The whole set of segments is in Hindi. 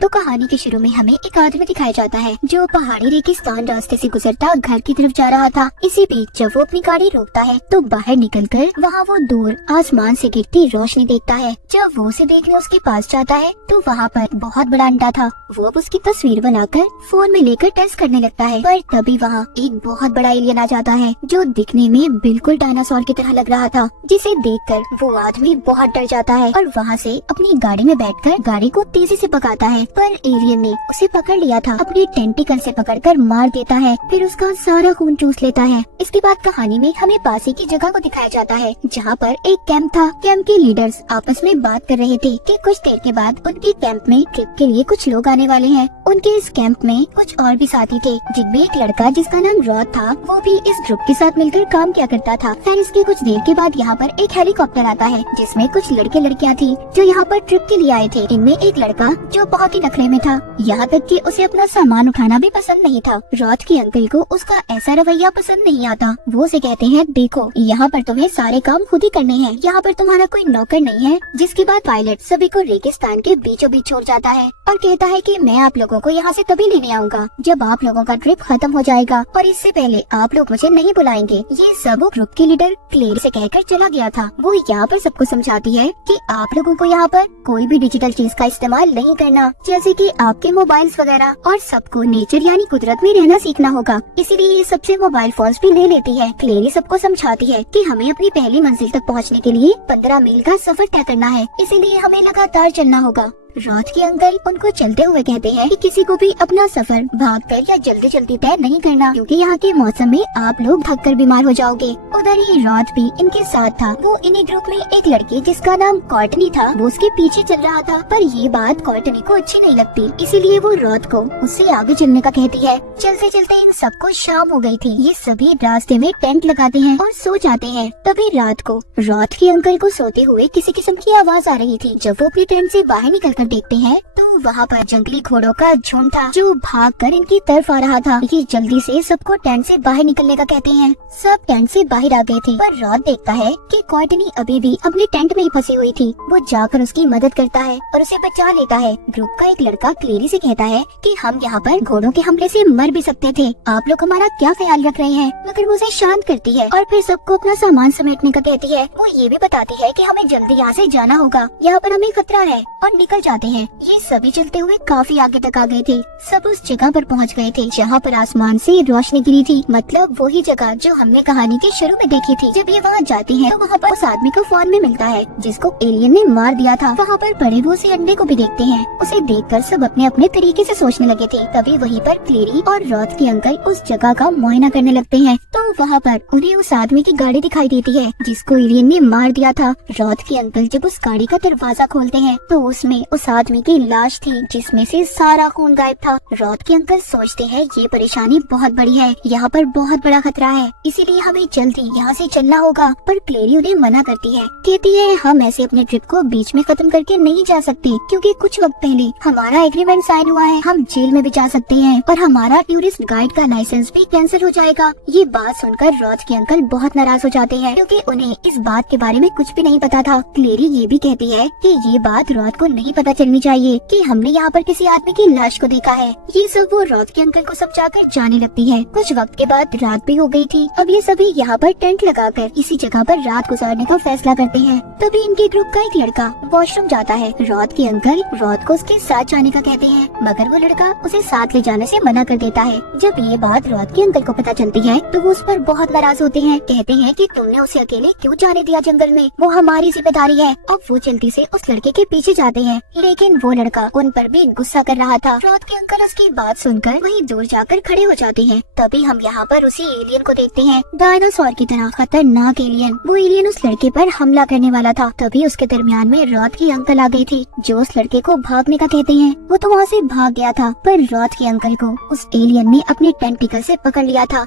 तो कहानी के शुरू में हमें एक आदमी दिखाया जाता है जो पहाड़ी रेगिस्तान रास्ते से गुजरता घर की तरफ जा रहा था। इसी बीच जब वो अपनी गाड़ी रोकता है तो बाहर निकलकर वहाँ वो दूर आसमान से गिरती रोशनी देखता है। जब वो उसे देखने उसके पास जाता है तो वहाँ पर बहुत बड़ा अंडा था। वो अब उसकी तस्वीर बनाकर फोन में लेकर टेस्ट करने लगता है, पर तभी वहाँ एक बहुत बड़ा एलियन आ जाता है जो दिखने में बिल्कुल डायनासोर की तरह लग रहा था, जिसे देखकर वो आदमी बहुत डर जाता है और वहाँ से अपनी गाड़ी में बैठकर गाड़ी को तेजी से भगाता है। पर एलियन ने उसे पकड़ लिया था, अपनी टेंटिकल से पकड़कर मार देता है, फिर उसका सारा खून चूस लेता है। इसके बाद कहानी में हमें पास ही की जगह को दिखाया जाता है जहाँ पर एक कैंप था। कैंप के लीडर्स आपस में बात कर रहे थे कि कुछ देर के बाद उनके कैंप में ट्रिप के लिए कुछ लोग आने वाले हैं। उनके इस कैंप में कुछ और भी साथी थे, जिनमें एक लड़का जिसका नाम रॉड था वो भी इस ग्रुप के साथ मिलकर काम किया करता था। फिर इसके कुछ देर के बाद यहाँ पर एक हेलीकॉप्टर आता है जिसमें कुछ लड़के लड़कियाँ थी जो यहाँ पर ट्रिप के लिए आए थे। इनमें एक लड़का जो बहुत ही नखरे में था, यहाँ तक कि उसे अपना सामान उठाना भी पसंद नहीं था। रॉड के अंकल को उसका ऐसा रवैया पसंद नहीं आता। वो उसे कहते हैं, देखो यहाँ पर तुम्हें सारे काम खुद ही करने हैं, यहाँ पर तुम्हारा कोई नौकर नहीं है। जिसके बाद पायलट सभी को रेगिस्तान के बीचों बीच छोड़ जाता है और कहता है कि मैं आप लोगों को यहाँ से तभी लेने आऊंगा जब आप लोगों का ट्रिप खत्म हो जाएगा, और इससे पहले आप लोग मुझे नहीं बुलाएंगे। ये सब ग्रुप के लीडर क्लेरी से कहकर चला गया था। वो यहाँ पर सबको समझाती है कि आप लोगों को यहाँ पर कोई भी डिजिटल चीज का इस्तेमाल नहीं करना, जैसे कि आपके मोबाइल्स वगैरह, और सबको नेचर यानी कुदरत में रहना सीखना होगा। इसीलिए ये सबसे मोबाइल फोन्स भी ले लेती है। क्लेरी सबको समझाती है कि हमें अपनी पहली मंजिल तक पहुँचने के लिए 15 मील का सफर तय करना है, इसीलिए हमें लगातार चलना होगा। रॉड के अंकल उनको चलते हुए कहते हैं कि किसी को भी अपना सफर भागकर या जल्दी जल्दी तय नहीं करना, क्योंकि यहाँ के मौसम में आप लोग थककर बीमार हो जाओगे। उधर ही रॉड भी इनके साथ था। वो इन्हीं ग्रुप में एक लड़की जिसका नाम कॉर्टनी था वो उसके पीछे चल रहा था, पर ये बात कॉर्टनी को अच्छी नहीं लगती, इसीलिए वो रॉड को उससे आगे चलने का कहती है। चलते चलते इन सबको शाम हो गई थी। ये सभी रास्ते में टेंट लगाते हैं और सो जाते हैं। तभी रात को रॉड के अंकल को सोते हुए किसी किस्म की आवाज आ रही थी। जब वो अपनी टेंट से बाहर निकलकर देखते हैं तो वहाँ पर जंगली घोड़ों का झुंड था जो भागकर इनकी तरफ आ रहा था। ये जल्दी से सबको टेंट से बाहर निकलने का कहते हैं। सब टेंट से बाहर आ गए थे, पर रॉड देखता है कि कॉर्टनी अभी भी अपने टेंट में ही फंसी हुई थी। वो जाकर उसकी मदद करता है और उसे बचा लेता है। ग्रुप का एक लड़का क्लेरी से कहता है कि हम यहाँ पर घोड़ों के हमले से मर भी सकते थे, आप लोग हमारा क्या ख्याल रख रहे हैं। मगर वो उसे शांत करती है और फिर सबको अपना सामान समेटने का कहती है। वो ये भी बताती है कि हमें जल्दी यहाँ से जाना होगा, यहाँ पर हमें खतरा है, और निकल जाते हैं। ये सभी चलते हुए काफी आगे तक आ गए थे। सब उस जगह पर पहुंच गए थे जहाँ पर आसमान से रोशनी गिरी थी, मतलब वही जगह जो हमने कहानी के शुरू में देखी थी। जब ये वहाँ जाते हैं तो वहाँ पर उस आदमी को फोन में मिलता है जिसको एलियन ने मार दिया था। वहाँ पर पड़े वो उसे अंडे को भी देखते हैं। उसे देखकर सब अपने अपने तरीके से सोचने लगे थे। तभी वहीं पर क्लेरी और रॉड के अंकल उस जगह का मुआयना करने लगते हैं। तो वहाँ पर उन्हें उस आदमी की गाड़ी दिखाई देती है जिसको एलियन ने मार दिया था। रॉड के अंकल जब उस गाड़ी का दरवाजा खोलते हैं तो उसमें उस आदमी की लाश थी जिसमें से सारा खून गायब था। रॉड के अंकल सोचते हैं ये परेशानी बहुत बड़ी है, यहाँ पर बहुत बड़ा खतरा है, इसीलिए हमें जल्दी यहाँ से चलना होगा। पर क्लेरी उन्हें मना करती है, कहती है हम ऐसे अपने ट्रिप को बीच में खत्म करके नहीं जा सकते, क्योंकि कुछ वक्त पहले हमारा एग्रीमेंट साइन हुआ है, हम जेल में भी जा सकते हैं और हमारा टूरिस्ट गाइड का लाइसेंस भी कैंसिल हो जाएगा। ये बात सुनकर रॉड के अंकल बहुत नाराज हो जाते हैं, क्योंकि उन्हें इस बात के बारे में कुछ भी नहीं पता था। क्लेरी ये भी कहती है कि ये बात रॉड को नहीं पता चलनी चाहिए कि हमने यहाँ पर किसी आदमी की लाश को देखा है। ये सब वो रॉड के अंकल को समझाकर जाने लगती है। कुछ वक्त के बाद रात भी हो गई थी। अब ये सभी यहाँ पर टेंट लगाकर इसी जगह पर रात गुजारने का फैसला करते हैं। तभी इनके ग्रुप का एक लड़का वॉशरूम जाता है। रॉड के अंकल रॉड को उसके साथ जाने का कहते हैं, मगर वो लड़का उसे साथ ले जाने से मना कर देता है। जब ये बात रॉड के अंकल को पता चलती है तो वो उस पर बहुत नाराज होते हैं। कहते हैं कि तुमने उसे अकेले क्यों जाने दिया जंगल में, वो हमारी जिम्मेदारी है। अब वो जल्दी से उस लड़के के पीछे जाते हैं, लेकिन वो लड़का उन पर भी गुस्सा कर रहा था। रॉड के अंकल उसकी बात सुनकर वहीं दूर जाकर खड़े हो जाते हैं। तभी हम यहाँ पर उसी एलियन को देखते हैं, डायनासोर की तरह खतरनाक एलियन। वो एलियन उस लड़के पर हमला करने वाला था। तभी उसके दरमियान में रॉड की अंकल आ गई थी जो उस लड़के को भागने का कहते हैं। वो तो वहाँ से भाग गया था, पर रॉड के अंकल को उस एलियन ने अपने टेंटिकल से पकड़ लिया था।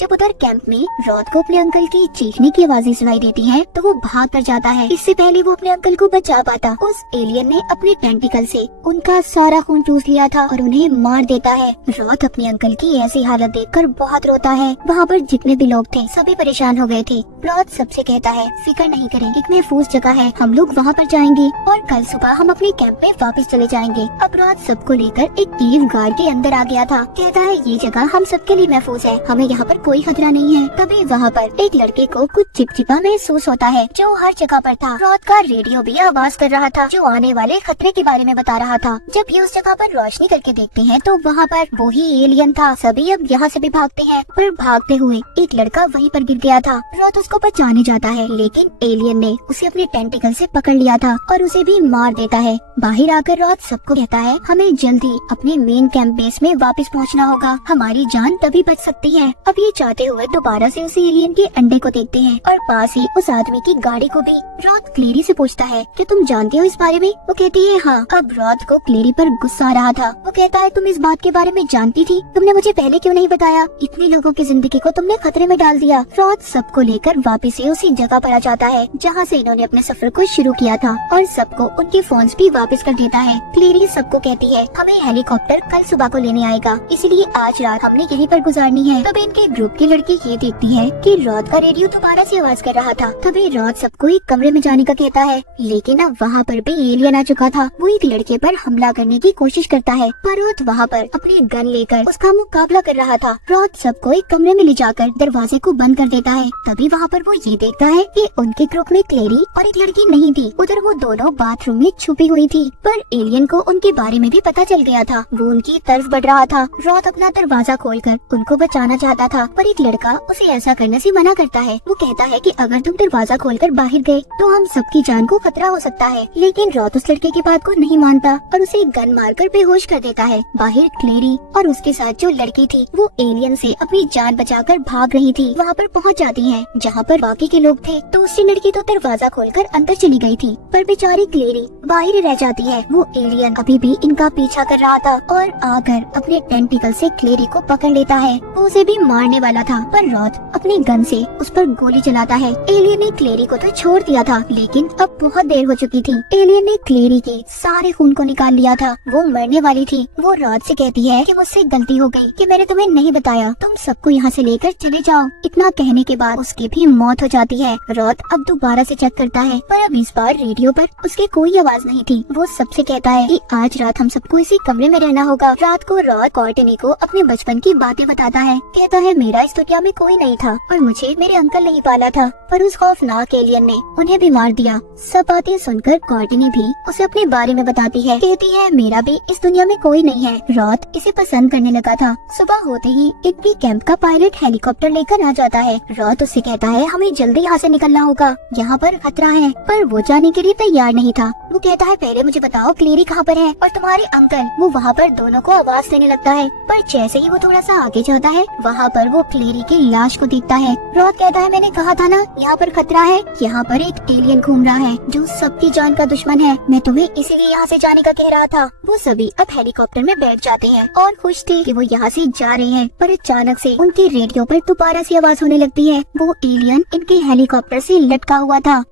जब उधर कैंप में रॉथ को अपने अंकल की चीखने की आवाजें सुनाई देती हैं, तो वो भाग कर जाता है। इससे पहले वो अपने अंकल को बचा पाता, उस एलियन ने अपने टेंटिकल से उनका सारा खून चूस लिया था और उन्हें मार देता है। रॉथ अपने अंकल की ऐसी हालत देखकर बहुत रोता है। वहाँ पर जितने भी लोग थे सभी परेशान हो गए थे। रॉथ सबसे कहता है, फिक्र नहीं करें, एक महफूज जगह है, हम लोग वहाँ पर जाएंगे और कल सुबह हम अपने कैंप में वापस चले जाएंगे। अब रॉथ सबको लेकर एक केव गार्ड के अंदर आ गया था। कहता है, ये जगह हम सबके लिए महफूज है, हमें यहाँ पर कोई खतरा नहीं है। तभी वहाँ पर एक लड़के को कुछ चिपचिपा महसूस होता है जो हर जगह पर था। रॉथ का रेडियो भी आवाज कर रहा था जो आने वाले खतरे के बारे में बता रहा था। जब ये उस जगह पर रोशनी करके देखते हैं तो वहाँ पर वो ही एलियन था। सभी अब यहाँ से भी भागते हैं, पर भागते हुए एक लड़का वहीं पर गिर गया था। रॉथ उसको बचाने जाता है, लेकिन एलियन ने उसे अपने टेंटिकल से पकड़ लिया था और उसे भी मार देता है। बाहर आकर रॉथ सबको कहता है, हमें जल्दी अपने मेन कैंप बेस में वापस पहुँचना होगा, हमारी जान तभी बच सकती है। अब ये चाहते हुए दोबारा से उस एलियन के अंडे को देखते हैं और पास ही उस आदमी की गाड़ी को भी। रॉथ क्लेरी से पूछता है, क्या तुम जानते हो इस बारे में? वो कहती है, हाँ। अब रॉथ को क्लेरी पर गुस्सा आ रहा था। वो कहता है, तुम इस बात के बारे में जानती थी, तुमने मुझे पहले क्यों नहीं बताया? इतने लोगों की जिंदगी को तुमने खतरे में डाल दिया। रॉथ सबको लेकर वापस से उसी जगह पर आ जाता है जहाँ से इन्होंने अपने सफर को शुरू किया था और सबको उनके फोन्स भी वापस कर देता है। क्लेरी सबको कहती है, हमें हेलीकॉप्टर कल सुबह को लेने आएगा, इसलिए आज रात हमने यहीं पर गुजारनी है। तब इनके ग्रुप की लड़की ये देखती है कि रॉथ का रेडियो दोबारा से आवाज कर रहा था। तभी रॉथ सबको एक कमरे में जाने का कहता है, लेकिन अब वहाँ पर भी एलियन आ चुका था। वो एक लड़के पर हमला करने की कोशिश करता है, पर रॉथ वहाँ पर अपनी गन लेकर उसका मुकाबला कर रहा था। रॉथ सबको एक कमरे में ले जाकर दरवाजे को बंद कर देता है। तभी वहाँ पर वो ये देखता है कि उनके ग्रुप में क्लेरी और एक लड़की नहीं थी, उधर वो दोनों बाथरूम में छुपी हुई थी। पर एलियन को उनके बारे में भी पता चल गया था, वो उनकी तरफ बढ़ रहा था। रॉथ अपना दरवाजा खोलकर उनको बचाना चाहता था, पर एक लड़का उसे ऐसा करने से मना करता है। वो कहता है कि अगर तुम दरवाजा खोलकर बाहर गए तो हम सबकी जान को खतरा हो सकता है। लेकिन रॉथ उस लड़के की बात को नहीं मानता और उसे गन मारकर बेहोश कर देता है। बाहर क्लेरी और उसके साथ जो लड़की थी वो एलियन से अपनी जान बचाकर भाग रही थी। वहाँ पर पहुँच जाती है जहाँ पर बाकी के लोग थे, तो उसकी लड़की तो दरवाजा खोलकर अंदर चली गई थी, पर बेचारी क्लेरी बाहर रह जाती है। वो एलियन अभी भी इनका पीछा कर रहा था और आकर अपने टेंटिकल से क्लेरी को पकड़ लेता है। वो उसे भी मारने वाला था, पर रॉथ अपनी गन से उस पर गोली चलाता है। एलियन ने क्लेरी को तो छोड़ दिया था, लेकिन अब बहुत देर हो चुकी थी। एलियन ने क्लेरी के सारे खून को निकाल लिया था, वो मरने वाली थी। वो रॉथ से कहती है कि मुझसे गलती हो गई कि मैंने तुम्हें नहीं बताया, तुम सबको यहाँ से लेकर चले जाओ। इतना कहने के बाद उसकी भी मौत हो जाती है। रॉथ अब दोबारा से चेक करता है, पर अब इस बार रेडियो पर उसकी कोई आवाज नहीं थी। वो सबसे कहता है कि आज रात हम सबको इसी कमरे में रहना होगा। रात को रॉथ कॉर्टनी को अपने बचपन की बातें बताता है। कहता है, मेरा इस दुनिया में कोई नहीं था और मुझे मेरे अंकल नहीं पाला था, पर उस खौफनाक एलियन ने उन्हें भी मार दिया। सब बातें सुनकर कॉर्टनी भी उसे अपने बारे में बताती है। कहती है, मेरा भी इस दुनिया में कोई नहीं है। रॉथ इसे पसंद करने लगा था। सुबह होते ही इनके कैंप का पायलट हेलीकॉप्टर लेकर आ जाता है। रॉथ उससे कहता है, हमें जल्दी यहाँ से निकलना होगा, यहाँ पर खतरा है। पर वो जाने के लिए तैयार नहीं था। वो कहता है, पहले मुझे बताओ क्लेरी कहाँ पर है और तुम्हारे अंकल। वो वहाँ पर दोनों को आवाज देने लगता है, पर जैसे ही वो थोड़ा सा आगे जाता है वहाँ पर वो क्लेरी की लाश को देखता है। रॉथ कहता है, मैंने कहा था ना यहाँ पर खतरा है, यहाँ पर एक एलियन घूम रहा है जो सबकी जान का दुश्मन है, मैं तुम्हें इसीलिए यहाँ से जाने का कह रहा था। वो सभी अब हेलीकॉप्टर में बैठ जाते हैं और खुश थे कि वो यहाँ से जा रहे हैं, पर अचानक से उनके रेडियो पर दोबारा से आवाज होने लगती है। वो एलियन इनके हेलीकॉप्टर से लटका हुआ था।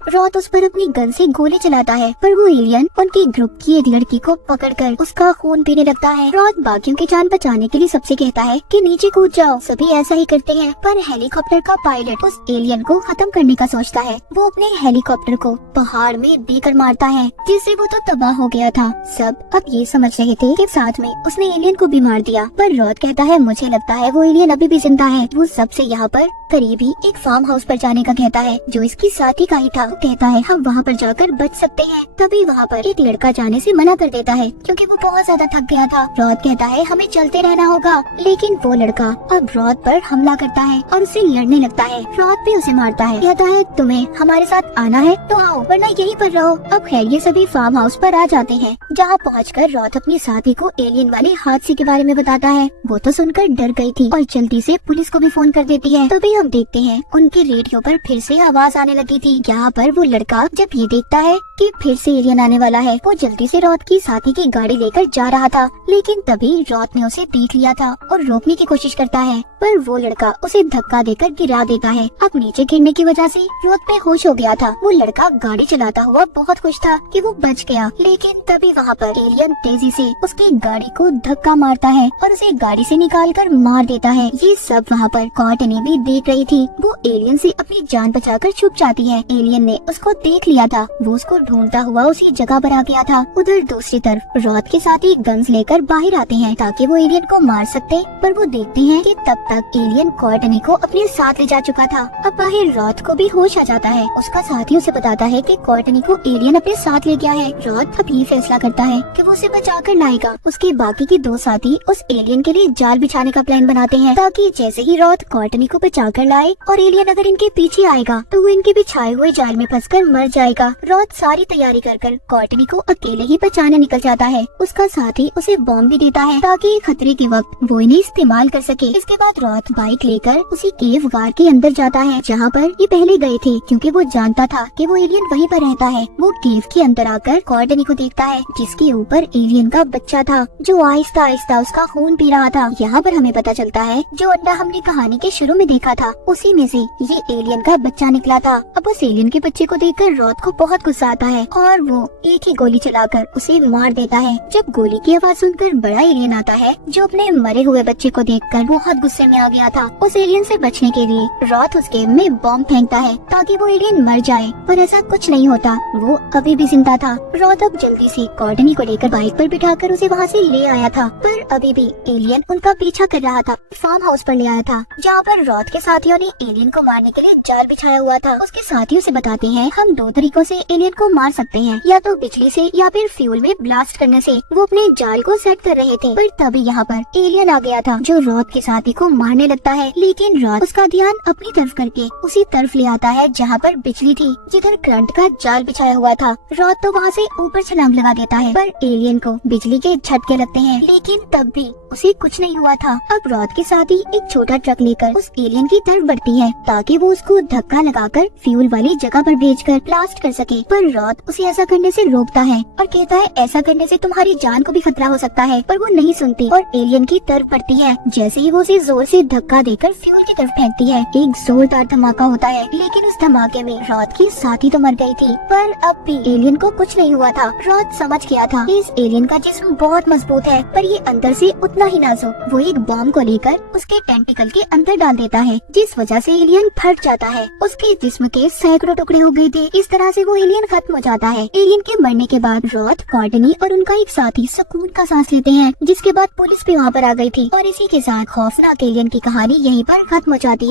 रॉथ उस पर अपनी गन से गोली चलाता है, पर वो एलियन उनके ग्रुप की एक लड़की को पकड़कर उसका खून पीने लगता है। रॉथ बाकियों की जान बचाने के लिए सबसे कहता है कि नीचे कूद जाओ। सभी ऐसा ही करते हैं, पर हेलीकॉप्टर का पायलट उस एलियन को खत्म करने का सोचता है। वो अपने हेलीकॉप्टर को पहाड़ में देकर मारता है, जिससे वो तो तबाह हो गया था। सब अब ये समझ रहे थे कि साथ में उसने एलियन को भी मार दिया, पर रॉथ कहता है, मुझे लगता है वो एलियन अभी भी जिंदा है। वो सबसे यहाँ पर करीब ही एक फार्म हाउस पर जाने का कहता है जो इसकी साथी का ही था। कहता है, हम वहाँ पर जाकर बच सकते हैं। तभी वहाँ पर एक लड़का जाने से मना कर देता है क्योंकि वो बहुत ज्यादा थक गया था। रॉथ कहता है, हमें चलते रहना होगा, लेकिन वो लड़का अब रॉथ पर हमला करता है और उसे लड़ने लगता है। रॉथ भी उसे मारता है। कहता है, तुम्हें हमारे साथ आना है तो आओ, वरना यहीं पर रहो। अब खैर ये सभी फार्म हाउस पर आ जाते हैं, जहाँ पहुँचकर रॉथ अपनी साथी को एलियन वाले हादसे के बारे में बताता है। वो तो सुनकर डर गई थी और जल्दी से पुलिस को भी फोन कर देती है। तभी हम देखते हैं उनके रेडियो पर फिर से आवाज आने लगी थी। यहाँ पर वो लड़का जब ये देखता है कि फिर से एलियन आने वाला है, वो जल्दी से रॉथ की साथी की गाड़ी लेकर जा रहा था, लेकिन तभी रॉथ ने उसे देख लिया था और रोकने की कोशिश करता है, पर वो लड़का उसे धक्का देकर गिरा देता है। अब नीचे गिरने की वजह से रॉथ बेहोश हो गया था। वो लड़का गाड़ी चलाता हुआ बहुत खुश था कि वो बच गया, लेकिन तभी वहाँ पर एलियन तेजी से उसकी गाड़ी को धक्का मारता है और उसे गाड़ी से निकालकर मार देता है। ये सब वहाँ पर कॉर्टनी भी देख रही थी। वो एलियन से अपनी जान बचाकर छुप जाती है। एलियन ने उसको देख लिया था, वो उसको ढूंढता हुआ उसी जगह पर आ गया था। उधर दूसरी तरफ रॉथ के साथ ही गन्स लेकर बाहर आते हैं ताकि वो एलियन को मार सकते, पर वो देखते हैं कि तब तक एलियन कॉर्टनी को अपने साथ ले जा चुका था। अब बाहर रॉथ को भी होश आ जाता है। उसका साथी उसे बताता है कि कॉर्टनी को एलियन अपने साथ ले गया है। रॉथ अब ये फैसला करता है कि वो उसे बचा कर लाएगा। उसके बाकी के दो साथी उस एलियन के लिए जाल बिछाने का प्लान बनाते हैं ताकि जैसे ही रॉथ कॉर्टनी को बचा कर लाए और एलियन अगर इनके पीछे आएगा तो वो इनके बिछाए हुए जाल में फंसकर मर जाएगा। रॉथ सारी तैयारी कर कॉर्टनी को अकेले ही बचाने निकल जाता है। उसका साथी उसे बॉम्ब भी देता है ताकि खतरे के वक्त वो इन्हें इस्तेमाल कर सके। इसके बाद रॉथ बाइक लेकर उसी केव गार के अंदर जाता है जहाँ पर ये पहले गए थे, क्योंकि वो जानता था कि वो एलियन वहीं पर रहता है। वो केव के अंदर आकर कॉर्टनी को देखता है जिसके ऊपर एलियन का बच्चा था जो आहिस्ता आहिस्ता उसका खून पी रहा था। यहाँ पर हमें पता चलता है जो अंडा हमने कहानी के शुरू में देखा था उसी में से ये एलियन का बच्चा निकला था। अब उस एलियन के बच्चे को देखकर रॉथ को बहुत गुस्सा आता है और वो एक ही गोली चलाकर उसे मार देता है। जब गोली की आवाज सुनकर बड़ा एलियन आता है जो अपने मरे हुए बच्चे को देखकर बहुत गुस्से में आ गया था। उस एलियन से बचने के लिए रॉथ उस केव में बॉम्ब फेंकता है ताकि वो एलियन मर जाए, पर ऐसा कुछ नहीं होता, वो अभी भी जिंदा था। रॉथ अब जल्दी से कॉर्टनी को लेकर बाइक पर बिठाकर उसे वहाँ से ले आया था, पर अभी भी एलियन उनका पीछा कर रहा था। फार्म हाउस पर ले आया था जहाँ पर रॉथ के साथियों ने एलियन को मारने के लिए जाल बिछाया हुआ था। उसके साथी उसे बताते हैं हम दो तरीकों से एलियन को मार सकते हैं, या तो बिजली से या फिर फ्यूल में ब्लास्ट करने से। वो अपने जाल को सेट कर रहे थे, पर तभी यहाँ पर एलियन आ गया था जो रॉथ के साथी को मारने लगता है, लेकिन रॉथ उसका ध्यान अपनी तरफ करके उसी तरफ ले आता है जहाँ पर बिजली थी, जिधर करंट का जाल बिछाया हुआ था। रॉथ तो वहाँ से ऊपर छलांग लगा देता है, पर एलियन को बिजली के झटके लगते हैं, लेकिन तब भी उसे कुछ नहीं हुआ था। अब रॉथ के साथ ही एक छोटा ट्रक लेकर उस एलियन की तरफ बढ़ती है ताकि वो उसको धक्का लगाकर फ्यूल वाली जगह पर भेजकर ब्लास्ट कर सके, पर रॉथ उसे ऐसा करने से रोकता है और कहता है ऐसा करने से तुम्हारी जान को भी खतरा हो सकता है, पर वो नहीं सुनती और एलियन की तरफ बढ़ती है। जैसे ही वो उसे जोर से धक्का देकर फ्यूल की तरफ फेंकती है, एक जोरदार धमाका होता है, लेकिन उस धमाके में रॉथ की साथी तो मर गई थी, पर अब भी एलियन को कुछ नहीं हुआ था। रॉथ समझ गया था कि इस एलियन का जिस्म बहुत मजबूत है, पर ये अंदर से उतना ही नाजुक। वो एक बॉम्ब को लेकर उसके टेंटिकल के अंदर डाल देता है, जिस वजह से एलियन फट जाता है। उसके जिस्म के सैकड़ों टुकड़े हो गए थे। इस तरह से वो एलियन खत्म हो जाता है। एलियन के मरने के बाद रॉथ, कॉर्टनी और उनका एक साथी सुकून का सांस लेते हैं, जिसके बाद पुलिस भी वहाँ पर आ गई थी और इसी के साथ खौफनाक एलियन की कहानी यहीं पर खत्म हो जाती है।